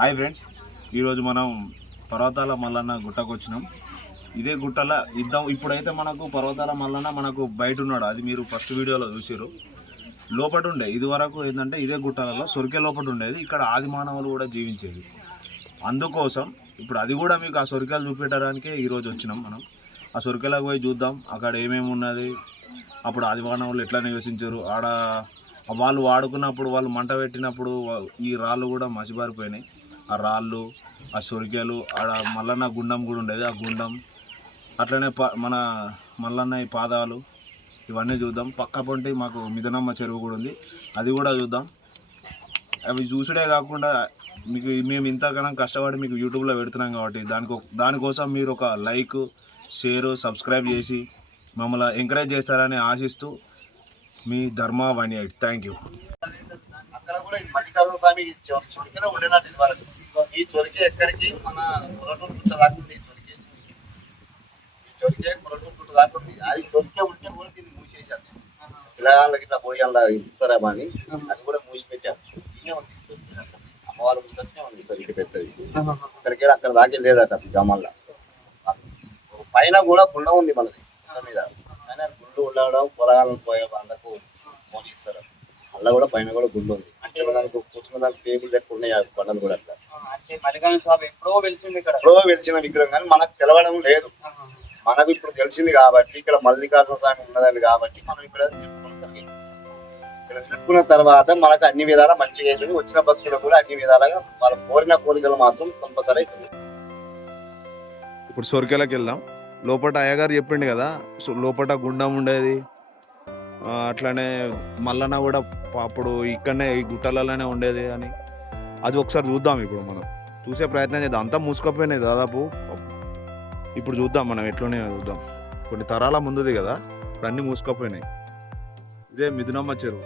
Hi friends, ఈరోజు మనం పర్వతాల మల్లన్న గుట్టకు వచ్చినాం. ఇదే గుట్టల ఇప్పుడైతే మనకు పర్వతాల మల్లన్న మనకు బయట ఉన్నాడు. అది మీరు ఫస్ట్ వీడియోలో చూసారు. లోపట ఉండే ఇది వరకు ఏంటంటే ఇదే గుట్టలలో సొరికే లోపట ఉండేది. ఇక్కడ ఆది మానవులు కూడా జీవించేది. అందుకోసం ఇప్పుడు అది కూడా మీకు ఆ సొరికలు చూపెట్టడానికే ఈరోజు వచ్చినాం. మనం ఆ సొరికలకు పోయి చూద్దాం అక్కడ ఏమేమి ఉన్నది, అప్పుడు ఆది మానవులు ఎట్లా నివసించారు, ఆడ వాళ్ళు వాడుకున్నప్పుడు వాళ్ళు మంట పెట్టినప్పుడు ఈ రాళ్ళు కూడా మసిబారిపోయినాయి. ఆ రాళ్ళు, ఆ సొరికలు, ఆడ మల్లన్న గుండం కూడా ఉండేది. ఆ గుండం అట్లనే మన మల్లన్న ఈ పాదాలు ఇవన్నీ చూద్దాం. పక్క పొంటి మాకు మిథునమ్మ చెరువు కూడా ఉంది, అది కూడా చూద్దాం. అవి చూసుడే కాకుండా మేము ఇంతకన్నా కష్టపడి మీకు యూట్యూబ్లో పెడుతున్నాం కాబట్టి దానికోసం మీరు ఒక లైక్, షేర్, సబ్స్క్రైబ్ చేసి మమ్మల్ని ఎంకరేజ్ చేస్తారని ఆశిస్తూ మీ ధర్మ 18. Thank you. అక్కడ కూడా మల్లికార్జున స్వామి చొరికలో ఉండేనట్టు ఇది వరకు. ఈ చొరికి ఎక్కడికి మన కొరటూరు గుట్ట దాకుంది. ఈ చొరికే కొరటూరు గుట్ట దాకుంది. అది చొరికే ఉంటే కూడా దీన్ని మూసేశారు. పిల్లగాళ్ళకి ఇట్లా పోయాలా ఇస్తారేమో అని అది కూడా మూసిపెట్టారు. ఇదే ఉంది అమ్మవాళ్ళ ముందరనే ఉంది చొరికి పెద్దది. ఇక్కడికి అక్కడ దాకా లేదట గ్రామాల్లో. పైన కూడా గుండ ఉంది మనకి మీద. కానీ అది గుండు ఉండడం పొలగాలను పోయే వాళ్ళకు మోగిస్తారు. అలా కూడా పైన కూడా గుండు ఉంది. అంటే దానికి కూర్చున్న దానికి టేబుల్ లెక్క ఉన్నాయి ఆ కొండలు కూడా. అట్లా ఎప్పుడో వెలిచిన విగ్రహం కానీ మనకు తెలవడం లేదు. మనకు ఇప్పుడు తెలిసింది కాబట్టి ఇక్కడ మల్లికార్జున స్వామి ఉన్నదని కాబట్టి మనం ఇక్కడ చెప్పుకున్న తర్వాత మనకు అన్ని విధాలా మంచిగా అవుతుంది. వచ్చిన భక్తులు కూడా అన్ని విధాలుగా వాళ్ళ కోరిన కోరికలు మాత్రం కంపల్సరీ అవుతుంది. ఇప్పుడు సొరికెలకు వెళ్దాం. లోపల అయ్యగారు చెప్పిండు కదా, లోపల గుండం ఉండేది. అట్లనే మల్లన్న కూడా అప్పుడు ఇక్కడనే ఈ గుట్టలలోనే ఉండేది అని అది ఒకసారి చూద్దాం. ఇప్పుడు మనం చూసే ప్రయత్నం చేద్దాం. అంతా మూసుకపోయినాయి దాదాపు. ఇప్పుడు చూద్దాం, మనం ఎట్లనే చూద్దాం. కొన్ని తరాల ముందుది కదా, ఇప్పుడు అన్నీ మూసుకపోయినాయి. ఇదే మిథునమ్మ చెరువు.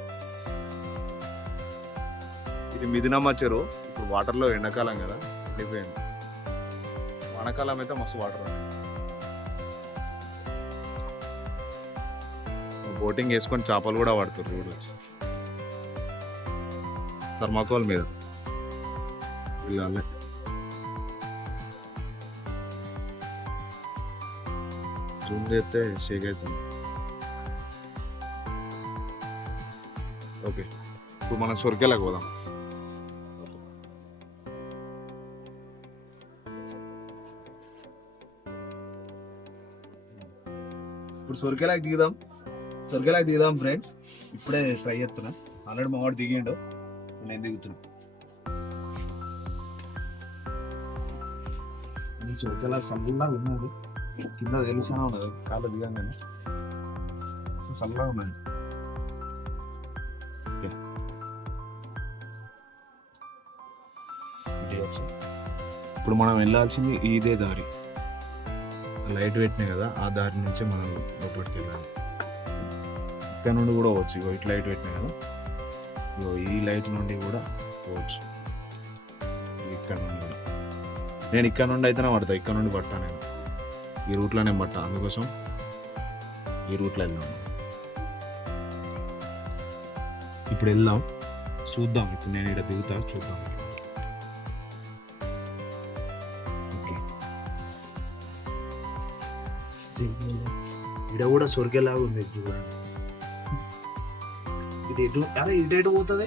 ఇది మిథునమ్మ చెరువు. ఇప్పుడు వాటర్లో ఎండాకాలం కదా ఎండిపోయింది. వానాకాలం అయితే మస్తు వాటర్. బోటింగ్ వేసుకొని చేపలు కూడా పడుతారు. రోడ్డు థర్మాకోల్ మీద వెళ్ళాలి. జూమ్ చేస్తే షేక్ అవుతుంది. ఓకే, ఇప్పుడు మనం సొరికేలకు పోదాం. ఇప్పుడు సొరికేలకు దిగుదాం ఫ్రెండ్స్. ఇప్పుడే ట్రై చేస్తున్నా. ఆల్రెడీ మా వాడు దిగిండు, నేను దిగుతున్నా. సొరికేలా చల్లగా ఉన్నది. కింద తెలుసా ఉన్నది కాళ్ళు దిగంగానే చల్లగా ఉన్నది. ఇప్పుడు మనం వెళ్ళాల్సింది ఇదే దారి. లైట్ పెట్టినాయి కదా, ఆ దారి నుంచే మనం లోపలికి వెళ్ళాలి. ఇక్కడ నుండి కూడా పోవచ్చు. ఇగో ఇట్లా లైట్ పెట్టినాయి కదా, ఇగో ఈ లైట్ నుండి కూడా పోవచ్చు. ఇక్కడ నుండి కూడా నేను ఇక్కడ నుండి అయితేనే పడతా. ఇక్కడ నుండి పట్టా నేను ఈ రూట్లోనే పట్టా. అందుకోసం ఈ రూట్లో వెళ్దాం. ఇప్పుడు వెళ్దాం, చూద్దాం. ఇప్పుడు నేను ఇక్కడ దిగుతా, చూద్దాం. ఇక్కడ కూడా సొరికేలాగా ఉంది చూడండి. ఇది ఇటు పోతుంది.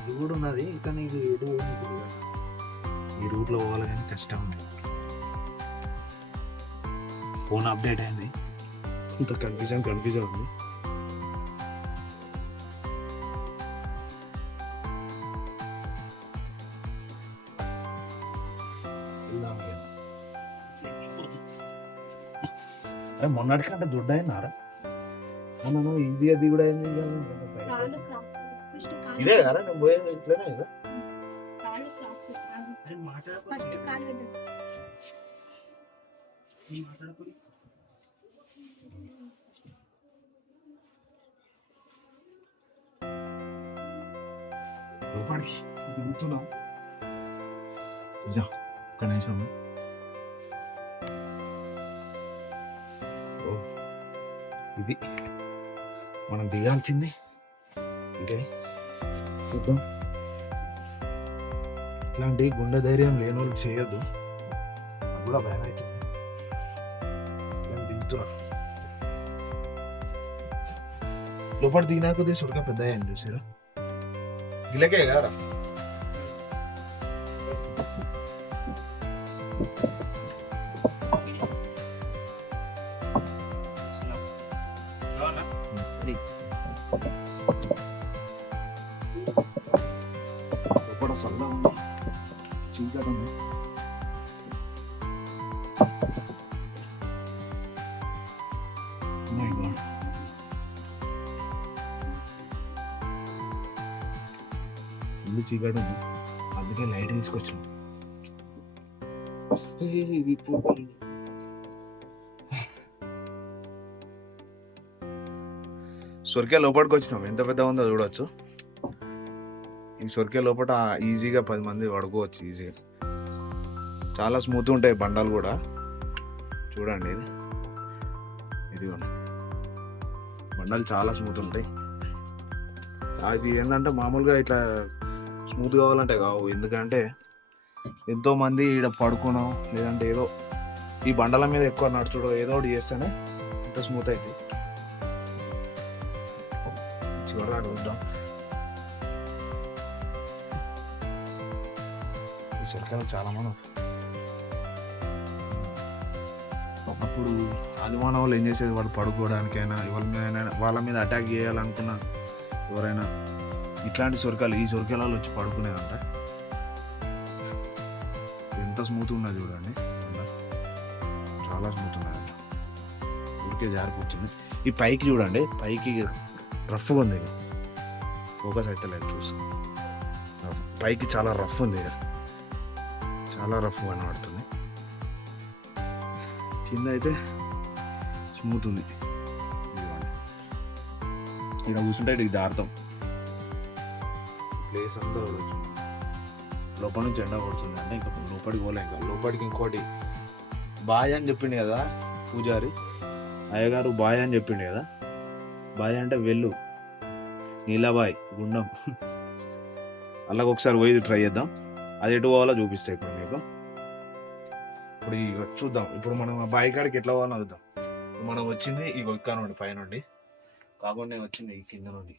ఇది కూడా ఉన్నది కానీ ఇది ఎటు పోతుంది. ఈ రూట్లో పోవాలి కానీ కష్టం ఉంది. ఫోన్ అప్డేట్ అయింది, ఇంత కన్ఫ్యూజన్ ఉంది. అరే మొన్నటికంటే దుడ్డు అయినారా? మొన్న ఈజీగా దిగుడు అయింది. ఇదే కదా నేను పోయేది, ఇట్లనే కదా. లోపలికి దిగుతున్నా. ఒక్క నిమిషం. ఇది మనం దిగాల్సింది. ఇదే చూద్దాం. ఇట్లాంటి గుండె ధైర్యం లేని వాళ్ళు చేయొద్దు, నాకు కూడా భయం అవుతుంది. నేను దిగుతున్నా లోపల దిగినా కొద్దిగా సురక పెద్ద అయ్యాను చూసారా, గిలకే కదా. లోపల సల్లా ఉంది, చీకటి ఉంది. Oh my God. ఇల్లు చీకటి ఉంది, అందుకే లైట్ తీసుకొచ్చాం. ఇది పోపలు సొరికే లోపలికి వచ్చినాం, ఎంత పెద్ద ఉందో చూడవచ్చు. ఈ సొరికే లోపల ఈజీగా 10 మంది పడుకోవచ్చు ఈజీగా. చాలా స్మూత్ ఉంటాయి బండాలు కూడా, చూడండి ఇది ఇదిగోండి, బండాలు చాలా స్మూత్ ఉంటాయి. అది ఏంటంటే మామూలుగా ఇట్లా స్మూత్ కావాలంటే కావు, ఎందుకంటే ఎంతోమంది ఇక్కడ పడుకోనో లేదంటే ఏదో ఈ బండల మీద ఎక్కువ నడుచుడో ఏదో ఒకటి చేస్తేనే ఇంత స్మూత్ అవుతుంది. చివరిదాకా చూద్దాం. ఈ చిలకలు చాలా మంది ఒకప్పుడు ఆదిమానవులు ఏం చేసేది, వాడు పడుకోవడానికైనా వాళ్ళ మీద అటాక్ చేయాలనుకున్న ఎవరైనా ఇట్లాంటి సొరకాలు ఈ సొరకాలలో వచ్చి పడుకునేదంట. ఎంత స్మూత్ ఉన్నది చూడండి, చాలా స్మూత్ ఉన్నది, ఊరికే జారిపోతుంది. ఈ పైకి చూడండి, పైకి రఫ్గా ఉంది, ఫోకస్ అయితే లేదు చూసి, పైకి చాలా రఫ్ ఉంది, చాలా రఫ్ కనబడుతుంది. కింద అయితే స్మూత్ ఉంది. ఇక్కడ కూర్చుంటే ఇక్కడికి దారుతాం, ప్లేస్ అంతా చూడవచ్చు. లోపల నుంచి ఎండ పడుతుంది అంటే ఇంకా లోపలికి పోలే. ఇంకా లోపలికి ఇంకోటి బాయ్ అని చెప్పిండు కదా పూజారి, అయ్యగారు బాయ్ అని చెప్పిండు కదా. బాయ్ అంటే వెళ్ళు, నీలాబాయ్ గుండం. అలాగ ఒకసారి పోయి ట్రై చేద్దాం, అది ఎటు పోవాలో చూపిస్తాయి ఇప్పుడు మీకు. ఇప్పుడు చూద్దాం, ఇప్పుడు మనం ఆ బాయ్ కాడికి ఎట్లా పోవాలో చూద్దాం. మనం వచ్చింది ఈ గొక్క నుండి పైనుండి, కాకుండా వచ్చింది ఈ కింద నుండి,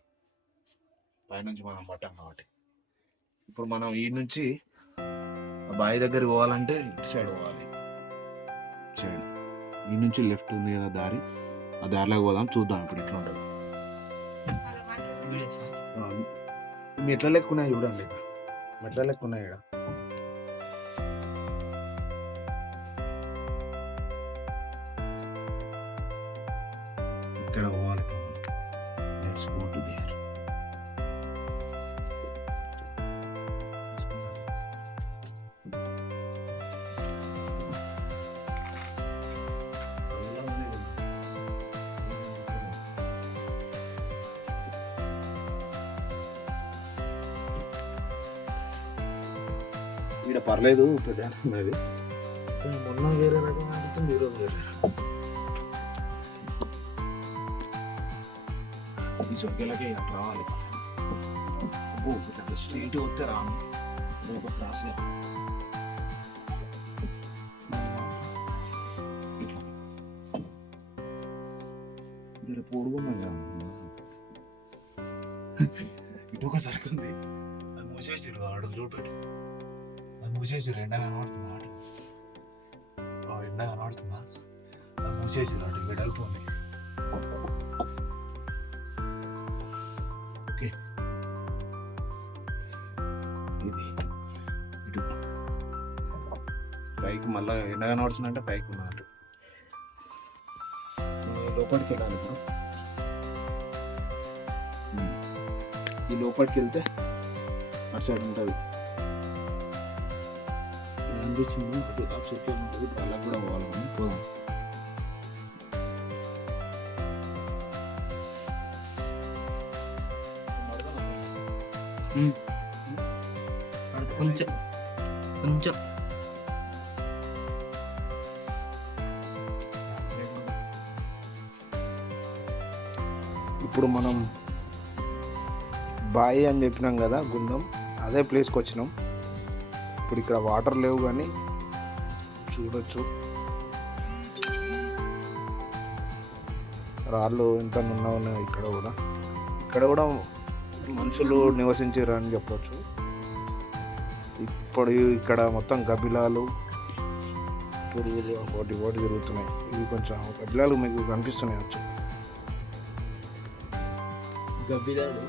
పైనుంచి మనం పట్టాం కాబట్టి. ఇప్పుడు మనం ఈ నుంచి ఆ బావి దగ్గరికి పోవాలంటే ఇటు సైడ్ పోవాలి, ఇటు సైడ్ ఈ నుంచి లెఫ్ట్ ఉంది కదా దారి, ఆ దారిలోకి పోదాం, చూద్దాం ఇప్పుడు ఎట్లా ఉంటుంది. మెట్ల లెక్క ఉన్నాయి చూడండి, మెట్ల లెక్క ఉన్నాయి ఇక్కడ. ఇక్కడ పోవాలి, లెట్స్ గో టు దేర్. ఇక్కడ పర్లేదు, ప్రధానం ఉన్నది. మొన్న వేరే రకం అనిపిస్తుంది, ఈరోజు వేరే. ఈ చొక్కేలకి అట్లా రావాలి, స్ట్రైట్ వస్తే రాము, ఒక క్రాస్ ఇట్లా పొడుగున్నాం కదా. ఇటు ఒక సరుకుంది, అది మూసేసిరు, ఆడు చూపెట్టు, అది మూసేసిరు. ఎండ కనబడుతుందా అటు, ఎండ కనబడుతుందా, అది మూసేసిరు, అటు వెడల్పోంది. ఓకే, ఇది ఇటు పైకి మళ్ళీ ఎండ కనబడుతుందంటే పైకి ఉన్నట్టు. లోపలికి వెళ్ళాలి ఇప్పుడు. ఈ లోపలికి వెళ్తే అటు సైడ్ ఉంటుంది అనిపించింది, ఆ చుట్టూ ఉంటుంది. ఇప్పుడు అలా కూడా పోవాలి, మనం పోదాం. కొంచెం కొంచెం ఇప్పుడు మనం బాయి అని చెప్పినాం కదా, గుండం, అదే ప్లేస్కి వచ్చినాం. ఇప్పుడు ఇక్కడ వాటర్ లేవు కానీ చూడొచ్చు రాళ్ళు ఎంత నున్నా ఉన్నాయి. ఇక్కడ కూడా మనుషులు నివసించారు అని చెప్పొచ్చు. ఇప్పుడు ఇక్కడ మొత్తం గబ్బిలాలు పురుగులు ఒకటి తిరుగుతున్నాయి. ఇవి కొంచెం గబ్బిలాలు మీకు కనిపిస్తున్నాయి వచ్చు. గబ్బిలాలు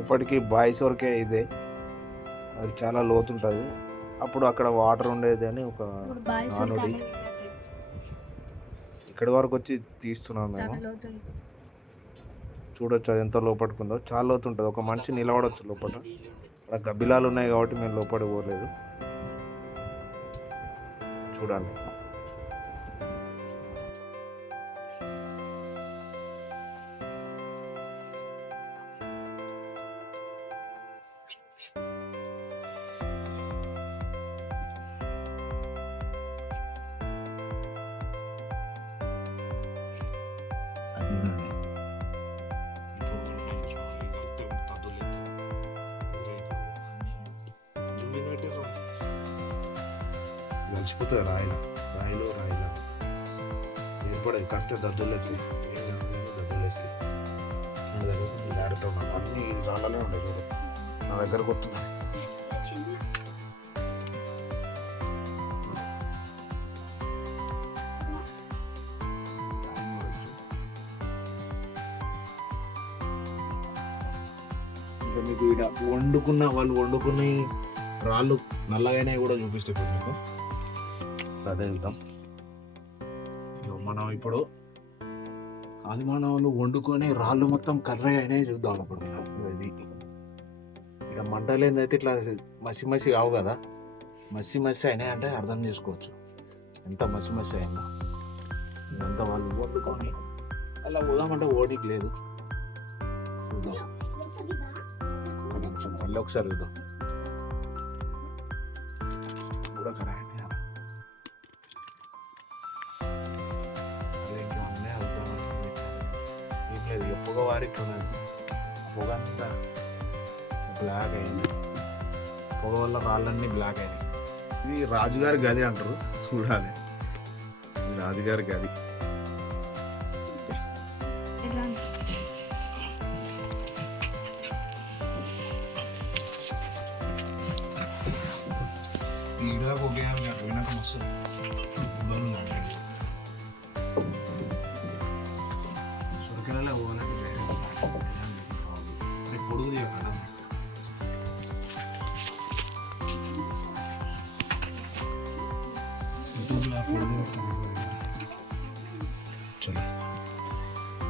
ఇప్పటికీ బాయ్స్ వరకే ఇదే, అది చాలా లోతుంటుంది. అప్పుడు అక్కడ వాటర్ ఉండేది అని ఒక నానుడి. ఇక్కడి వరకు వచ్చి తీస్తున్నాం మేము. చూడొచ్చు అది ఎంత లోపడుకుందో, చాలా లోతుంటుంది. ఒక మనిషి నిలబడవచ్చు లోపల. అక్కడ గబ్బిలాలు ఉన్నాయి కాబట్టి మేము లోపలికి పోలేదు. చూడండి మర్చిపోతుంది రాయిలో ఏర్పడేది కరెక్ట్ దద్దులెత్తి దద్దులేస్తాయి. జాగ్రత్త ఉన్నాను, అన్ని రాళ్ళనే ఉంటాయి. చూడు నా దగ్గరకు వస్తున్నాయి. ఇంకా మీకు ఇక్కడ వాళ్ళు వండుకున్న రాళ్ళు నల్లగైనా కూడా చూపిస్తే ఇప్పుడు మీకు అదే వెళ్తాం. మనం ఇప్పుడు అది మనం వండుకొని రాళ్ళు మొత్తం కర్రగా అయినాయి చూద్దాం. ఇప్పుడు ఇది ఇక్కడ మంటలేందైతే ఇట్లా మసి కావు కదా, మసి అయినాయి అంటే అర్థం చేసుకోవచ్చు ఎంత మసి అయిందో. ఇదంతా వాళ్ళు వండుకొని అలా పోదామంటే ఓడికి లేదు. చూద్దాం మళ్ళీ ఒకసారి చూద్దాం. కూడా కరాయి లేదు, పొగ వారికి ఉన్నది. పొగ అంతా బ్లాక్ అయింది. పొగ వల్ల రాళ్ళన్నీ బ్లాక్ అయినాయి. ఇది రాజుగారి గది అంటారు, చూడాలి. ఇది రాజుగారి గది. పోయినాక మస్తు ఇబ్బంది ఉందండి. పొడుగు అక్కడ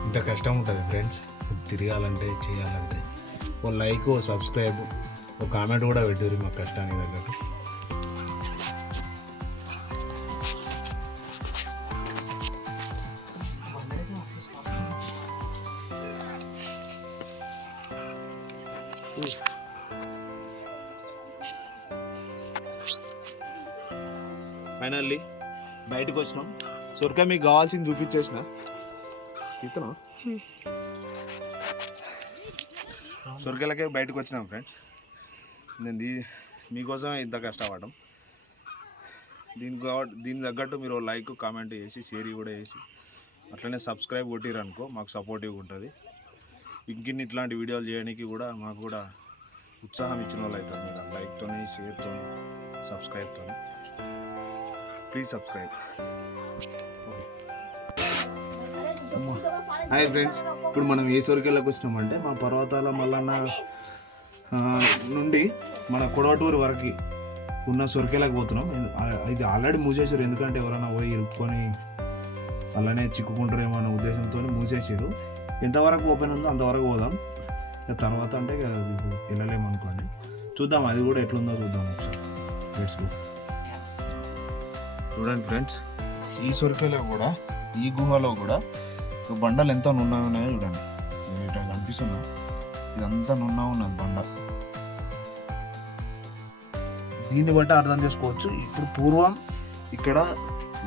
ఇంత కష్టం ఉంటుంది ఫ్రెండ్స్ తిరగాలంటే, చేయాలంటే. ఓ లైక్, ఓ సబ్స్క్రైబ్, ఓ కామెంట్ కూడా పెట్టారు మా కష్టానికి తగ్గట్టు. ఫైనల్లీ బయటకు వచ్చినాం. సొరకాయ మీకు కావాల్సింది చూపించేసిన తీస్తున్నాం. సొరకాయలకే బయటకు వచ్చినాం ఫ్రెండ్స్. నేను మీకోసం ఇంత కష్టపడడం. దీని తగ్గట్టు మీరు లైక్, కామెంట్ చేసి, షేర్ కూడా చేసి, అట్లనే సబ్స్క్రైబ్ కొట్టిరు అనుకో మాకు సపోర్టివ్గా ఉంటుంది. ఇంకిన్ని ఇట్లాంటి వీడియోలు చేయడానికి కూడా మాకు కూడా ఉత్సాహం ఇచ్చిన వాళ్ళు అవుతారు మీరు లైక్తో, షేర్తో, సబ్స్క్రైబ్తో. Please subscribe. హాయ్ ఫ్రెండ్స్, ఇప్పుడు మనం ఏ సొరకాయలకు వచ్చినామంటే మా పర్వతాల మల్లన్న నుండి మన కొడవటూరు వరకు ఉన్న సొరకాయలకు పోతున్నాం. ఇది ఆల్రెడీ మూసేసారు, ఎందుకంటే ఎవరైనా పోయి ఇరుక్కొని అలానే చిక్కుకుంటారేమో అనే ఉద్దేశంతో మూసేసారు. ఎంతవరకు ఓపెన్ ఉందో అంతవరకు పోదాం. తర్వాత అంటే వెళ్ళలేమనుకోండి, చూద్దాం అది కూడా ఎట్లుందో చూద్దాం ఒకసారి. చూడండి ఫ్రెండ్స్, ఈ సొరకాయలో కూడా, ఈ గుహలో కూడా బండలు ఎంత నున్నా ఉన్నాయో చూడండి. ఇట్లా కనిపిస్తున్నా, ఇదంతా నున్నా ఉన్నది బండ. దీన్ని బట్టి అర్థం చేసుకోవచ్చు ఇప్పుడు పూర్వం ఇక్కడ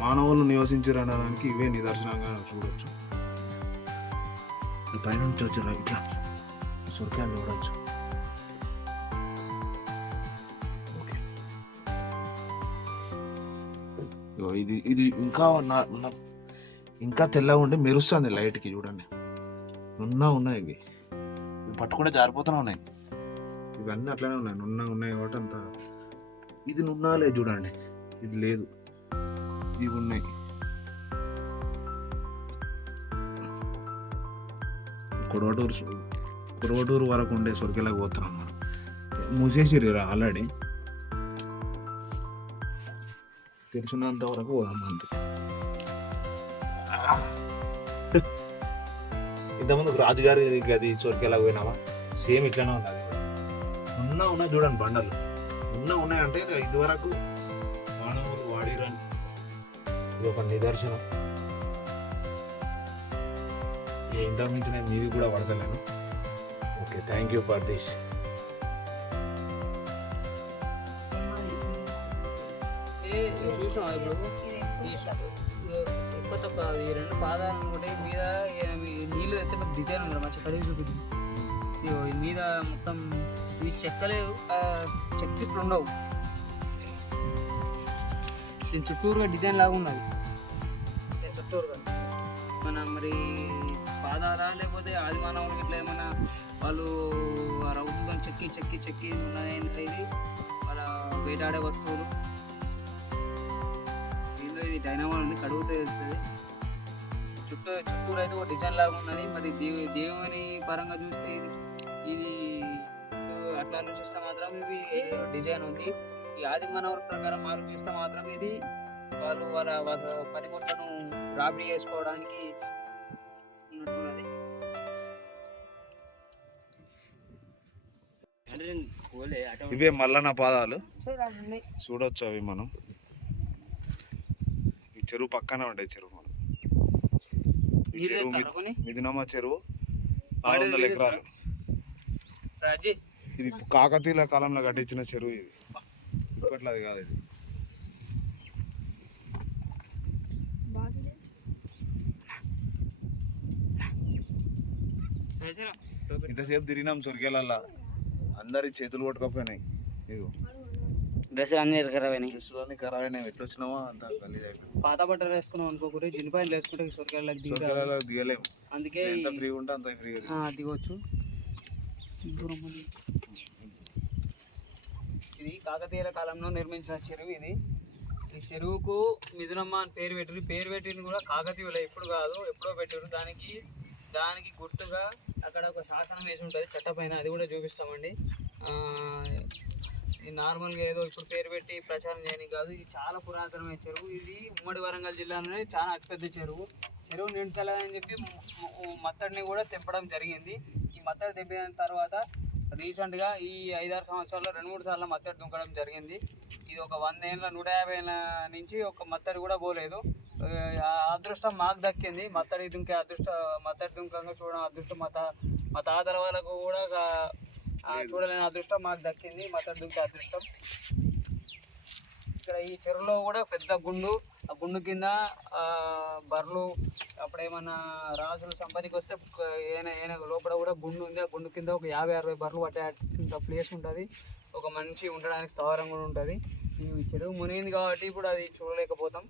మానవులు నివసించారు అనడానికి ఇవే నిదర్శనంగా చూడవచ్చు. ఈ పైన నుంచి వచ్చారు ఇట్లా సొరకాయలు చూడొచ్చు. ఓకే, ఇగో ఇది ఇది ఇంకా ఇంకా తెల్లగా ఉండి మెరుస్తుంది లైట్కి. చూడండి ఉన్నాయి ఇవి పట్టుకుంటే జారిపోతూనే ఉన్నాయి. ఇవన్నీ అట్లనే ఉన్నాయి, ఉన్నాయి కాబట్టి అంత. ఇది నున్నాలే చూడండి, ఇది లేదు, ఇవి ఉన్నాయి. కొడవటూరు వరకు ఉండే సొరకెళ్ళకి పోతున్నాం మనం. మూసేసిర్రు ఆల్రెడీ, తెలిసినంత వరకు పోదాం అంతే. ఇంతకుముందు రాజుగారి గది సొరకెళ్ళకి పోయినావా, సేమ్ ఇట్లనే ఉంది. అది ఉన్నాయి చూడండి బండలు ఉన్నాయంటే ఇది వరకు మానవులు వాడిరని ఇది ఒక నిదర్శనం. ఇంతకు మించి నేను మీది కూడా పడతలేను. Okay, thank you for this. చూసినావా ఇప్పుడు ఎక్కువ తక్కువ ఈ రెండు పాదాలు కూడా మీద నీళ్ళు అయితే డిజైన్ ఉంది మంచి కడిగి చూపించింది. ఈ మీద మొత్తం ఈ చెక్కలేవు, చెక్కి ఇట్లు ఉండవు, దీని చుట్టూరుగా డిజైన్ లాగా ఉన్నది. చుట్టూరుగా మన మరి పాదాలా లేకపోతే ఆది మానవులు ఇట్లా ఏమన్నా వాళ్ళు రౌతుగా చెక్కి ఉన్నది. ఇది వాళ్ళ వేటాడే వస్తువులు. దీనిలో ఇది డైనామా ఉంది, కడుగుతూ వెళ్తుంది. చుట్టూరు అయితే ఒక డిజైన్ లాగా ఉన్నది. మరి దేవుని పరంగా చూస్తే ఇది అట్లా ఆలోచిస్తే మాత్రం ఇవి డిజైన్ ఉంది. ఈ ఆది మానవుల ప్రకారం ఆలోచిస్తే మాత్రం ఇది వాళ్ళు వాళ్ళ పనిముట్లను రాబడి చేసుకోవడానికి ఉన్నట్టున్నది. ఇవే మల్లన్న పాదాలు చూడొచ్చు. అవి మనం ఈ చెరువు పక్కనే ఉంటాయి. చెరువు మనం ఈ చెరువు మిథునమ్మ చెరువు 600 ఎకరాలు. ఇది కాకతీయుల కాలంలో కట్టించిన చెరువు. ఇది ఇప్పట్లో అది కాదు. ఇది ఇంతసేపు తిరిగినాం సొరికేలల్లా, అందరి చేతులు కొట్టుకపోయినాయి. ఇదిగో డ్రెస్సులు అన్ని ఖరాబ్ అయినాయి. డ్రెస్సులన్నీ ఖరాబ్ అయినాయి. ఎట్లా వచ్చినామో అంత గలీజ్ అయిపోయింది. పాత బట్టలు వేసుకున్నాం అనుకోకూడదు, జిన్పాయింట్లు వేసుకుంటే సొరకాయలకు దిగలేము. అందుకే ఎంత ఫ్రీగా ఉంటే అంత ఫ్రీగా దిగవచ్చు. ఇది కాకతీయుల కాలంలో నిర్మించిన చెరువు. ఈ చెరువుకు మిథునమ్మ అని పేరు పెట్టింది కూడా కాకతీయులే, ఇప్పుడు కాదు, ఎప్పుడో పెట్టారు. దానికి గుర్తుగా అక్కడ ఒక శాసనం వేసి ఉంటుంది చెట్ట పైన, అది కూడా చూపిస్తామండి. ఇది నార్మల్గా ఏదో ఇప్పుడు పేరు పెట్టి ప్రచారం చేయడానికి కాదు, ఇది చాలా పురాతనమైన చెరువు. ఇది ఉమ్మడి వరంగల్ జిల్లాలోనే చాలా అతిపెద్ద చెరువు. చెరువు నిండుతలేదని చెప్పి మత్తడిని కూడా తెంపడం జరిగింది. ఈ మత్తడి తెంపిన తర్వాత రీసెంట్గా ఈ 5-6 సంవత్సరాల్లో 2-3 సార్లు మత్తడి దుంకడం జరిగింది. ఇది ఒక 100 ఏళ్ళ 150 ఏళ్ళ నుంచి ఒక మత్తడి కూడా పోలేదు. అదృష్టం మాకు దక్కింది. మత్తడి దుంకంగా చూడడం అదృష్టం మా తాతల వాళ్ళకు కూడా చూడలేని అదృష్టం మాకు దక్కింది, మత్తడి దుంకే అదృష్టం. ఇక్కడ ఈ చెరువులో కూడా పెద్ద గుండు, ఆ గుండు కింద బర్రెలు అప్పుడు ఏమన్నా రాజులు సంపదికి వస్తే ఏన లోపల కూడా గుండు ఉంది. ఆ గుండు కింద ఒక 50-60 బర్రెలు పట్టేంత ప్లేస్ ఉంటుంది. ఒక మనిషి ఉండడానికి స్థావరం కూడా ఉంటుంది. ఈ చెరువు మునిగింది కాబట్టి ఇప్పుడు అది చూడలేకపోతాం.